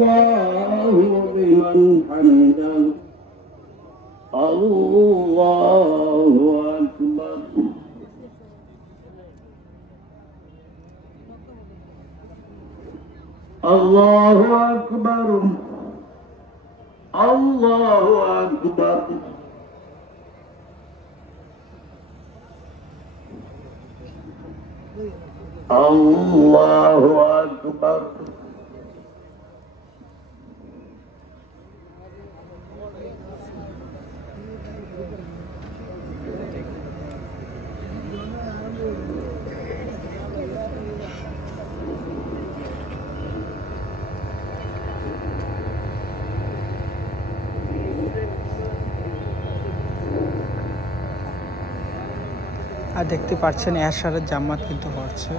الله لمن حمده الله أكبر الله أكبر الله أكبر الله أكبر আর দেখতে পাচ্ছেন এশারের জামাত কিন্তু হচ্ছে।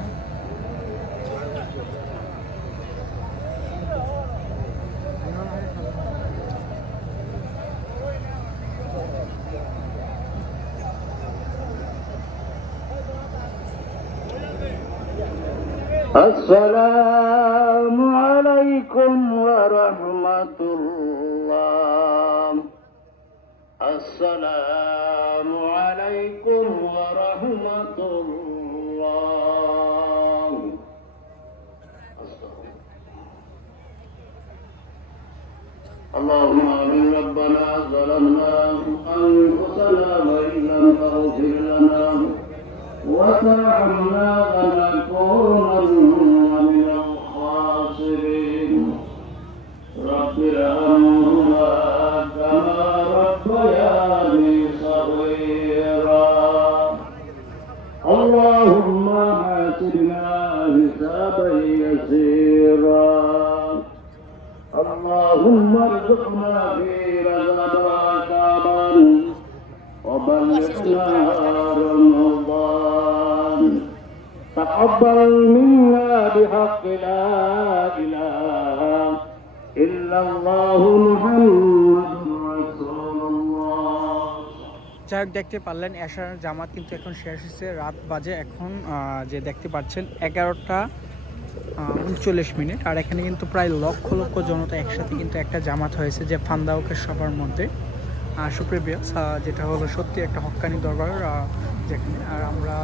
السلام عليكم ورحمة الله السلام عليكم ورحمة الله اللهم آمين ربنا ظلمنا أنفسنا وإن لم تغفر لنا وترحمنا لنكونن من الخاسرين رب ارحمهما كما ربياني صغيرا اللهم حاسبنا حسابا يسيرا اللهم ارزقنا في رزقك وبلغنا رمضان تقبل منا بحق لا إله إلا الله محمد رسول الله। যাই হোক, দেখতে পারলেন এশার জামাত কিন্তু এখন শেষ হয়েছে। রাত বাজে এখন যে দেখতে পাচ্ছেন 11টা 39 আর এখানে কিন্তু প্রায় লক্ষ লক্ষ জনতা একসাথে কিন্তু একটা জামাত হয়েছে যে ফান্দাউকে সবার মধ্যে সুপ্রিয় যেটা হলো সত্যি একটা হক্কানি দরবার যেখানে। আর আমরা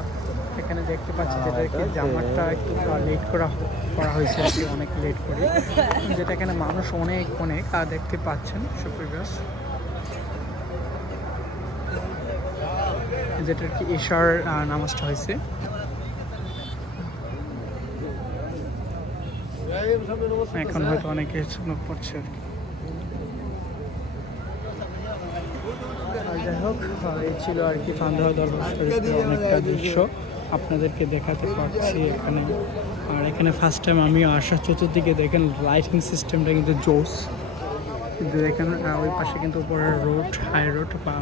এখানে দেখতে পাচ্ছি যেটাকে জামাতটা একটু লেট করা হয়েছে আর কি, অনেক লেট করে, যেটা এখানে মানুষ অনেক আর দেখতে পাচ্ছেন সুপ্রিয় যেটার কি এশার নামাজটা হয়েছে। এখন হয়তো অনেকে সুন্নত পড়ছে আর কি। যাই হোক, এই ছিল আর কি ফান্দাহ দরবার শরীফের অনেকটা দৃশ্য আপনাদেরকে দেখাতে পারছি এখানে। আর এখানে ফার্স্ট টাইম আমি আসা, চতুর্দিকে দেখেন লাইটিং সিস্টেমটা কিন্তু জোস। কিন্তু দেখেন ওই পাশে কিন্তু উপরের রোড, হাই রোড বা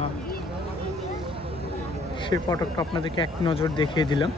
সেই ফটকটা আপনাদেরকে এক নজর দেখিয়ে দিলাম।